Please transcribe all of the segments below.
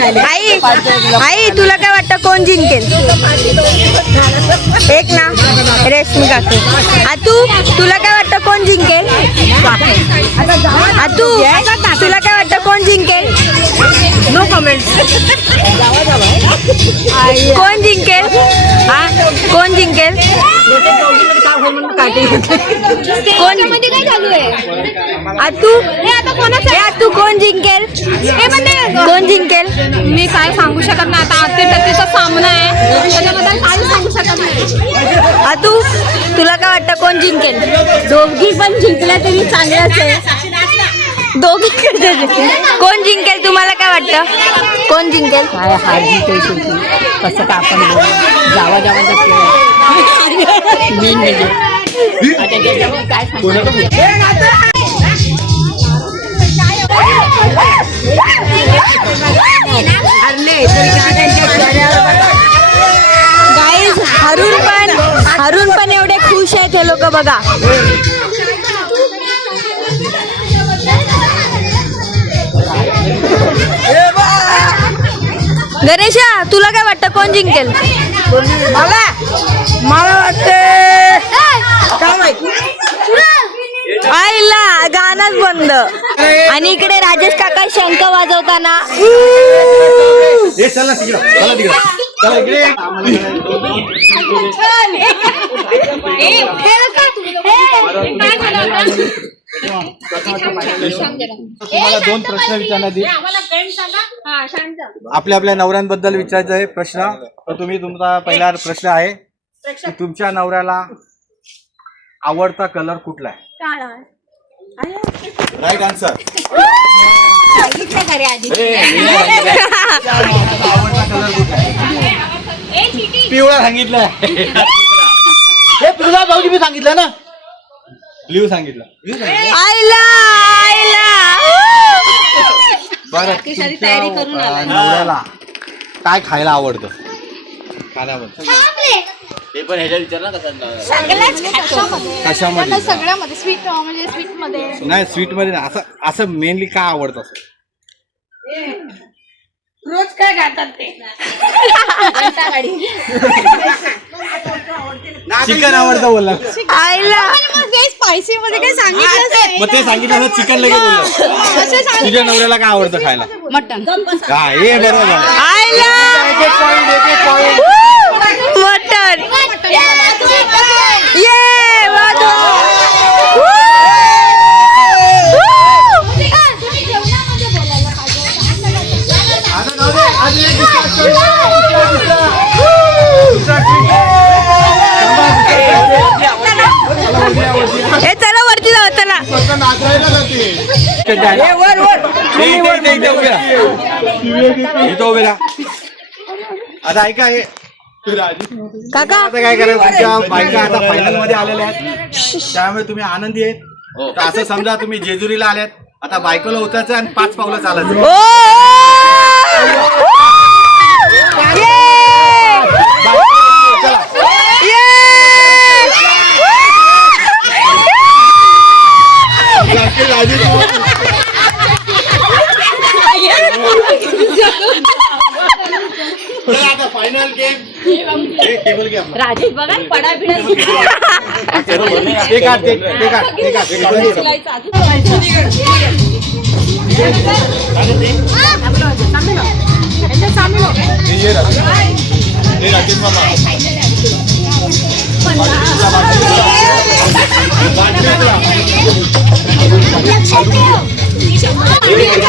आई आई तुला काय वाटतं कोण जिंकेल? एक ना रेशमी काकू. आतू तुला काय वाटतं कोण जिंकेल? आतू तुला काय वाटतं कोण जिंकेल? No comments. कोण जिंकेल? हा कोण जिंकेल? कोण मध्ये काय चालू आहे? आतू आतू कोण जिंकेल? कोण जिंकेल? मी काय सांगू शकत नाही. आता 80% सामना आहे, त्याच्याबद्दल काय सांगू शकत नाही. आतू तुला काय वाटतं कोण जिंकेल? दोघी पण जिंकल्या तरी चांगलंच आहे. दोघी कोण जिंकेल तुम्हाला काय वाटतं? कोण जिंकेल? काय हार जीत आहे शेवटी. कसं का आपण जावा मेन म्हणजे काय गाईज हरून पण एवढे खुश आहेत हे लोक बघा. गणेशा तुला काय वाटतं कोण जिंकेल? मला वाटते आईला गाणंच बंद. आणि इकडे राजेश काका शंख वाजवताना. तुम्हाला दोन प्रश्न विचारण्यात येईल. आपल्या नवऱ्यांबद्दल विचारायचं आहे प्रश्न. तर तुम्ही तुमचा पहिला प्रश्न आहे की तुमच्या नवऱ्याला आवडता कलर कुठला आहे? Right answer. आवडता कलर कुठला आहे? पिवळा सांगितलं. हे तुला भाऊजी मी सांगितलं ना. ब्ल्यू सांगितलं. आईला आईला बरं तुमच्या नवऱ्याला काय खायला आवडतं? खाण्यामध्ये ते पण ह्याच्या विचार ना कशामध्ये? सगळ्यामध्ये स्वीट म्हणजे स्वीट मध्ये नाही स्वीट मध्ये नाही. असं मेनली काय आवडतं? रोज काय खातात ते? चिकन आवडतं बोलला. आईला स्पायसी मध्ये काय सांगितलं? मग ते सांगितलं चिकन लगेच बोलला. तुझ्या नवऱ्याला काय आवडतं खायला? मटन. हा हे बरोबर झालं. आईला मटन. ये हे चला वरती जाऊ चला. आता ऐका हे काका आता काय करायचं? तुमच्या बायका आता फायनल मध्ये आलेल्या आहेत, त्यामुळे तुम्ही आनंदी आहेत. तर असं समजा तुम्ही जेजुरीला आल्यात, आता बायकोला उतरायचं आणि 5 पावलं चालायचं. Final game table game. Rajesh बघा पडा बिडा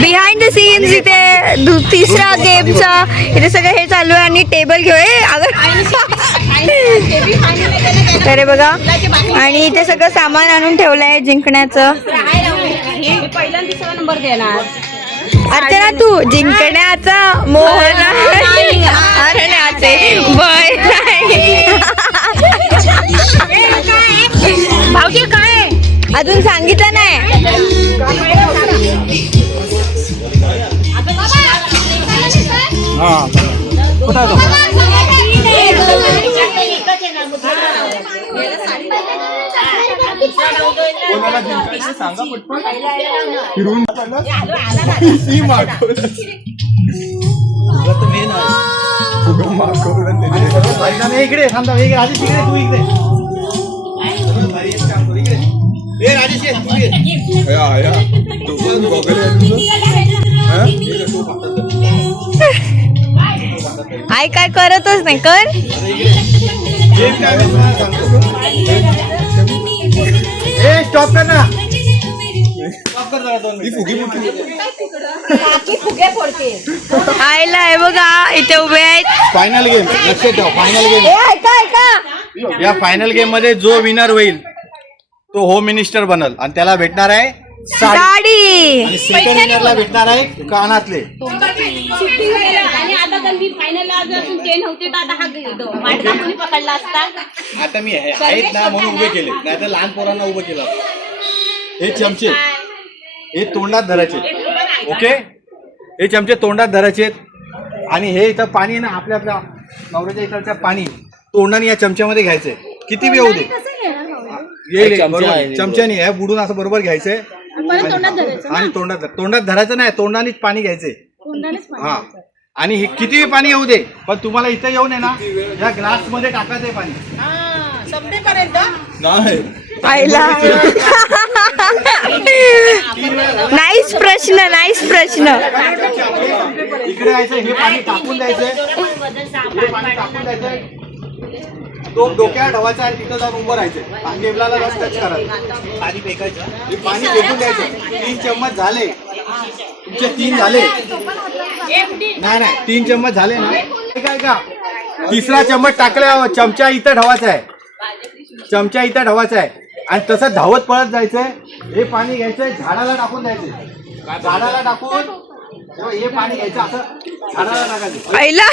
बिहाइंड द सीन्स इथे तिसरा गेमचा इथे सगळं हे चालू आहे आणि टेबल घेऊ अरे बघा. आणि इथे सगळं सामान आणून ठेवलं आहे जिंकण्याचं. पहिल्यांदा नंबर देणार. अर्चना तू जिंकण्याचा मोह हरण्याचे भय नाही. भाऊजी काय अजून सांगितलं नाही. सांगा पटपट. फिरून इकडे थांबा, इकडे राजेश, इकडे तू इकडे. ए राजेश ये, तू ये. आई काय करतच नाही कर. गेम काय मी तुम्हाला सांगतो. ए स्टॉप कर ना. स्टॉप कर जरा 2 मिनिट. आईला आहे बघा इथे उभे आहेत. फायनल गेम लक्षात ठेवा. फायनल गेम या फायनल गेम मध्ये जो विनर होईल तो होम मिनिस्टर बनल आणि त्याला भेटणार आहे साडी साडी. आणि सेकंड विनरला भेटणार आहे कानातले. आणि आता तर मी फायनल अजून ते नव्हते तर आता हा माटका कोणी पकडला असता. आता मी आहेत ना म्हणून उभे केले, नाही तर लहान पोरांना उभं केलं. हे चमचे हे तोंडात धरायचे. ओके, हे चमचे तोंडात धरायचे आणि हे इथं पाणी ना आपल्या आपल्या नवऱ्याच्या इकडचं पाणी तोंडाने या चमच्यामध्ये घ्यायचंय. किती वेळ होऊ दे येईल बरोबर. चमच्याने हे बुडून असं बरोबर घ्यायचंय आणि तोंडात धरायचं नाही, तोंडानेच पाणी घ्यायचंय. हा, आणि हे किती पाणी येऊ दे पण तुम्हाला इथं येऊन आहे ना या ग्लास मध्ये टाकायचंय पाणी. नाही आईला नाईस प्रश्न, नाईस प्रश्न. इकडे यायचं, हे पाणी टाकून द्यायचंय, हे पाणी टाकून द्यायचंय, तो डोक्यावर ठेवायचा आणि तिथं जाऊन उभं राहायचंय. टेबलाला रस टच करायचं, पाणी फेकायचं, हे पाणी फेकून द्यायचं. 3 चम्मच झाले तुमचे, 3 झाले नाही 3 चम्मच झाले ना. काय का तिसरा चम्मच टाकला, चमचा इथं ठेवायचा आहे, चमचा इथं ठेवायचा आहे आणि तसं धावत पळत जायचंय. हे पाणी घ्यायचंय, झाडाला टाकून द्यायचंय, झाडाला टाकून हे पाणी घ्यायचं, असं झाडाला टाकायचं. आईला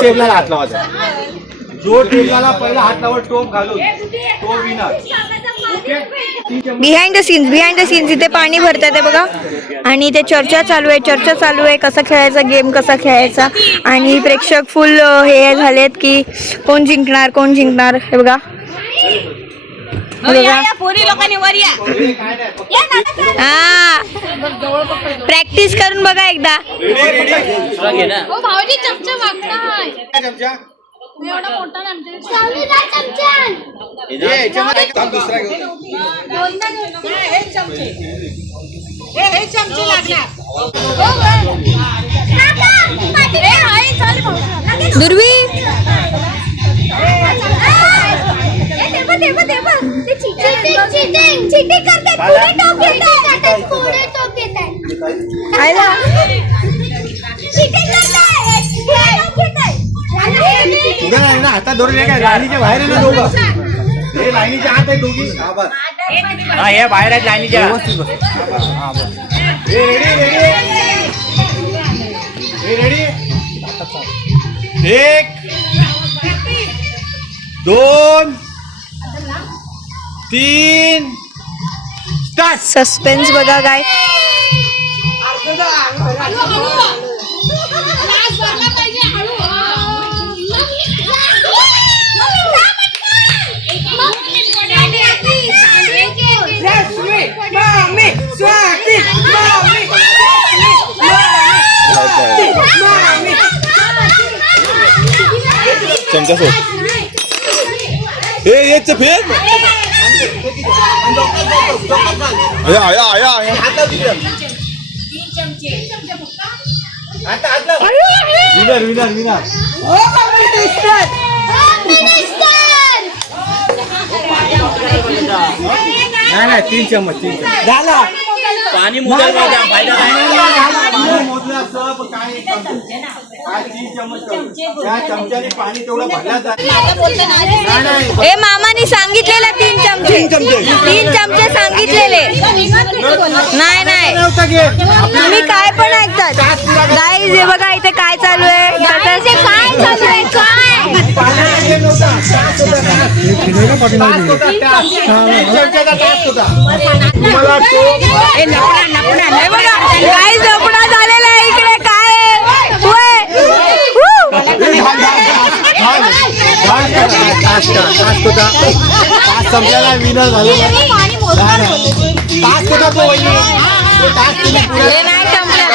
टेबलाला हात लावायचा. जो टेबलाला पहिला हात लावत टोप घालून तो विनर. बिहाइंड द सीन्स इथे पाणी भरतात आहे बघा आणि इथे चर्चा चालू आहे कसा खेळायचा गेम, कसा खेळायचा. आणि प्रेक्षक फुल हे झालेत की कोण जिंकणार हे बघा. पोरी लोकांनी वर या. हा, प्रॅक्टिस करून बघा एकदा. भाऊजी चमचा मागताय चमचा एवढा मोठा आमच्या दुसरा घेऊन दुर्वी हातात धरून काय लाईनीच्या बाहेर आहे ना दोघं. हे लाईनीच्या आत आहे दोघी. हे बाहेर आहेत लाईनीच्या. Ready 1 2 3 start. सस्पेन्स बघा काय. चमचा सोड. हे येच फेक. विनर नाही 3 चम्मच झाला. पाणी मुदल फायदा नाही. चमच्याने पाणी तेवढं भरलं जात. ए मामाने सांगितलेलं 3 चमचे सांगितलेले. नाही तुम्ही काय पण ऐकतात. गाईज हे बघा इथे काय चालू आहे. गाईज लपडा झालेला आहे इकडे. काय संपल्याला विनर झालो. टास्क होता तो. हे नाही संपलं.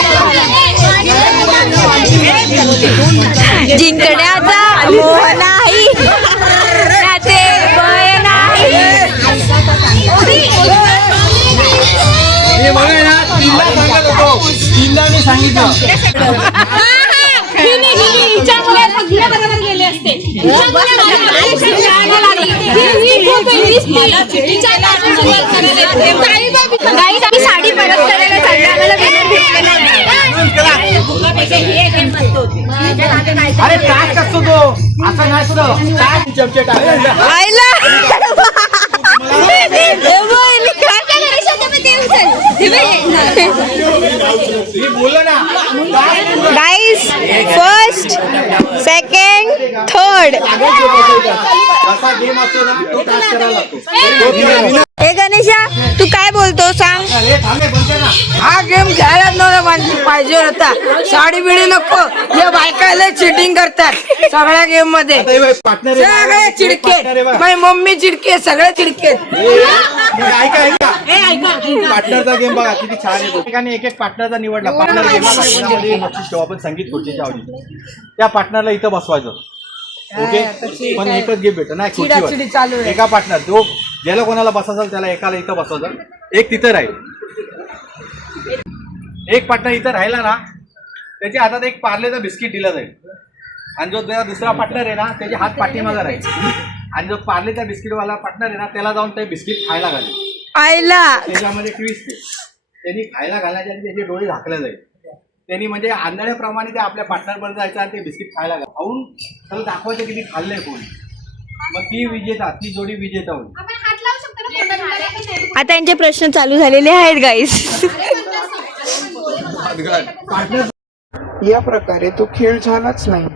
जिंकण्याचा मोह नाही, त्याचे भय नाही. मी म्हणून ना तीनदा सांगत होतो, तीनदा मी सांगितलं. गेले असते गाईज आम्ही साडी परत करायला चाललो, आम्हाला विनर भेटलेला नाही. अरे टास्क असतो तो, असं नसतं. टास्क चमचे टाकले. आईला मी बोललो ना. Guys first second third. असा गेम असतो ना, तो टास्क करायला लागतो. हे गणेशा तू काय बोलतो सांग. हे थांबे बोलते ना. हा गेम खेळायला नव्हता पाहिजे होता. साडी बिडी नको, या बायकाला चिटिंग करतात सगळ्या गेम मध्ये. पार्टनर सगळे चिडके, माझी मम्मी चिडके, सगळे चिडके. ऐका ऐका पार्टनरचा गेम बघा किती छान आहे. ठिकाणी एक एक पार्टनरचा निवडला. पार्टनर गेम बक्षीस ठेवू आपण संगीत खुर्चीच्या आवडी. त्या पार्टनरला इथं बसवायचं. ओके, पण एकच गेम भेटत ना चिडाचिडी चालू खुर्चीवर. आहे. एका पार्टनर जो ज्याला कोणाला बसायचं त्याला एकाला इथं बसवायचं, एक तिथं राहील. एक पार्टनर इथं राहिला ना, त्याच्या हातात एक पार्लेचा बिस्किट दिला जाईल. आणि जो दुसरा पार्टनर आहे ना, त्याचे हात पाठीमागं राहील. आणि जो पार्लेचा बिस्किटवाला पार्टनर आहे ना, त्याला जाऊन ते बिस्किट खायला घालेल. आईला त्याच्यामध्ये ट्विस्ट आहे. त्यांनी खायला घालायच्या आधी त्याचे डोळे झाकले जाईल. त्यांनी म्हणजे आंधळ्याप्रमाणे ते आपल्या पार्टनरपर्यंत जायचं आणि ते बिस्किट खायला घाल खाऊन त्याला दाखवायचं किती खाल्लंय कोण. मग ती विजेता, ती जोडी विजेता होईल. आता यांचे प्रश्न चालू झालेले आहेत गाईज. या प्रकारे तो खेळ झालाच नाही.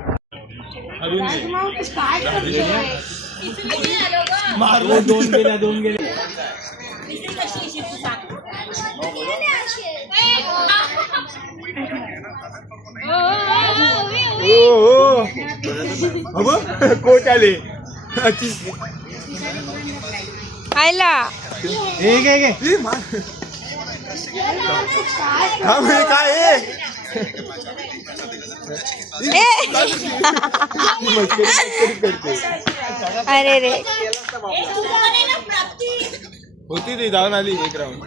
दोन गेले. कोच आले. आईला काय अरे रे होती ती जाऊन आली एक राऊंड.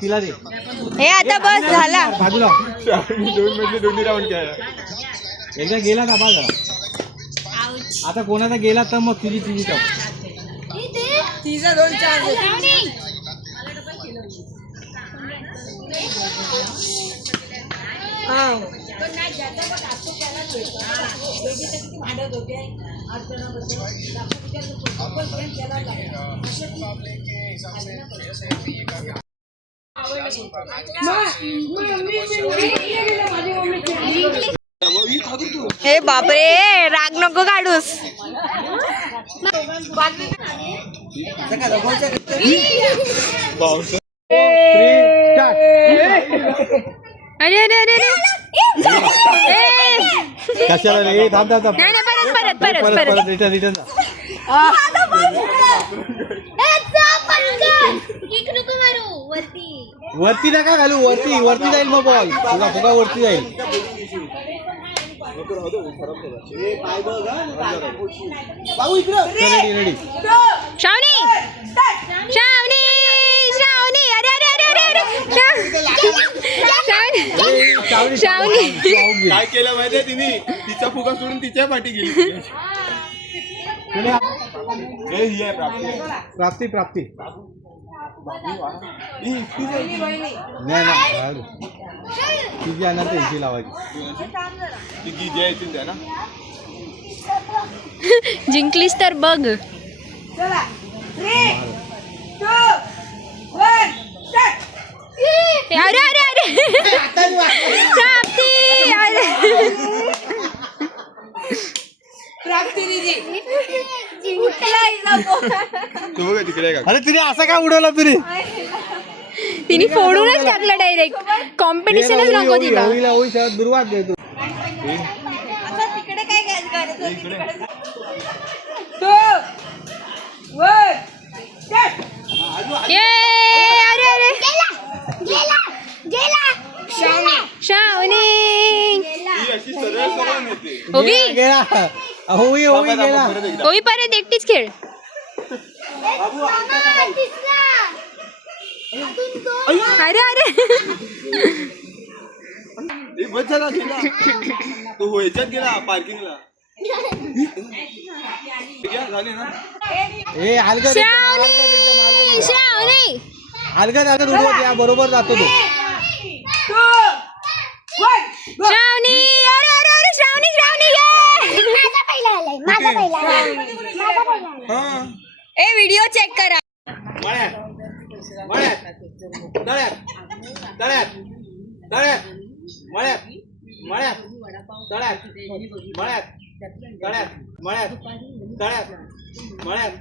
तिला दे. हे आता बस झाला. बाजूला दोन मधले दोन्ही राऊंड खेळला. एकदा गेला ना बाजा. आता कोणाचा गेला तर मग तुझी तुझी टाक. तिचा 2-4 हे बापरे, राग नको काढूस. अरे अरे अरे कशाला रे. थांब थांब थांब. नाही नाही, परत परत परत परत परत रिटर्न रिटर्न. वरती नका घालू. वरती वरती जाईल मग बॉल. तुझा फुगा वरती जाईल. Ready ready. श्रावणी श्रावणी श्रावणी अरे अरे अरे अरे श्रावणी श्रावणी काय केलं माहितीये तिने, तिचा फुगा सोडून तिच्या पाठी गेली. हे ही आहे प्राप्ती. प्राप्ती प्राप्ती. नाही नाही, तिची आणणार त्यांची लावायची. ती गिजी यायची त्या ना. जिंकलीस तर बघ. अरे अरे अरे प्राप्ती. तू बघ तिकडे का. अरे तिने असं काय उडवलं तिने. तिने फोडूनच टाकलं डायरेक्ट. कॉम्पिटिशनच नको तिला. दुर्वाद देतो. ये होई होई गेला होई परत एकटीच खेळ. अरे अरे बस झाला गेला तो व्हायच्यात गेला पार्किंगला झाले ना ए अलगद श्रावणी श्रावणी अलगद अलगद उभं या बरोबर जातो तो. श्रावणी अरे अरे अरे श्रावणी श्रावणी ए व्हिडिओ चेक करा. मळ्यात मळ्यात तळ्यात तळ्यात तळ्यात मळ्यात मळ्यात तळ्यात मळ्यात तळ्यात मळ्यात तळ्यात मळ्यात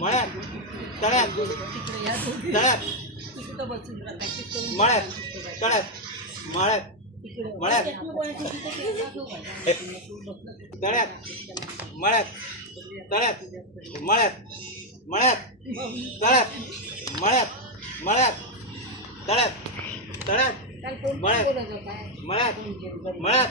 मळ्यात तळ्यात तळ्यात मळ्यात तळ्यात मळ्यात मळ्यात तळ्यात मळ्यात तळ्यात मळ्यात मळ्यात तळ्यात मळ्यात मळ्यात तळ्यात तळ्यात मळ्यात मळ्यात मळ्यात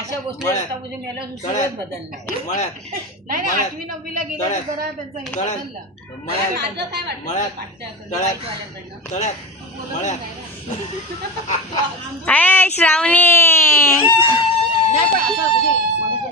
अशा गोष्टी असतात म्हणजे मेला सुसुरच बदलला नाही नाही 8वी 9वीला गेल्या जरा त्यांचा हे बदलला. माझं काय वाटतं ए श्रावणी नाही पण असं म्हणजे